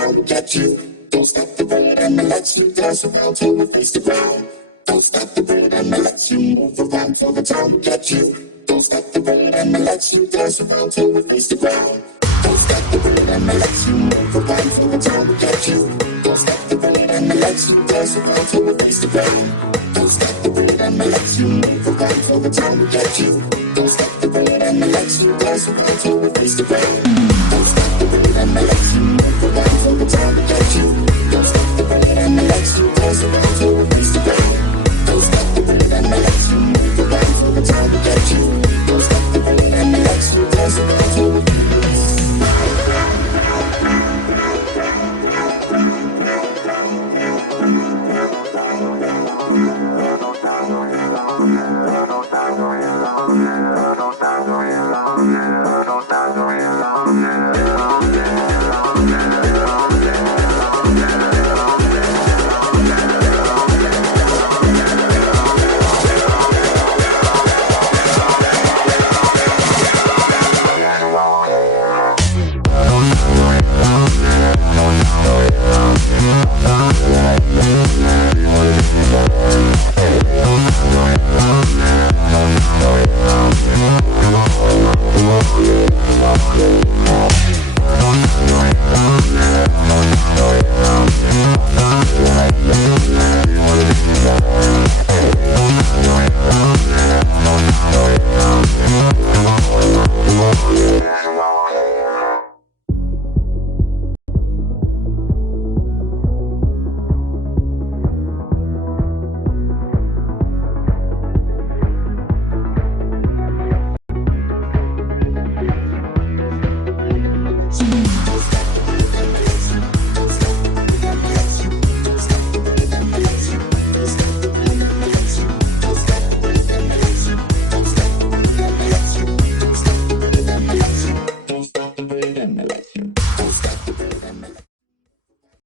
time to get you. Don't stop the beat, I'ma let you dance around till we face the ground. Don't stop the beat, I'ma let you move around till the time to get you. Don't stop the beat, I'ma let you dance around till we face the ground. Don't stop the beat, I'ma let you move around till the time to get you. Don't stop the beat, I'ma let you dance around till we face the ground. Don't stop the beat, I'ma let you move around till the time to get you. Don't stop the beat, I'ma let you dance around till we face the ground. Don't stop the beat, I'ma let you move around till the time to get you.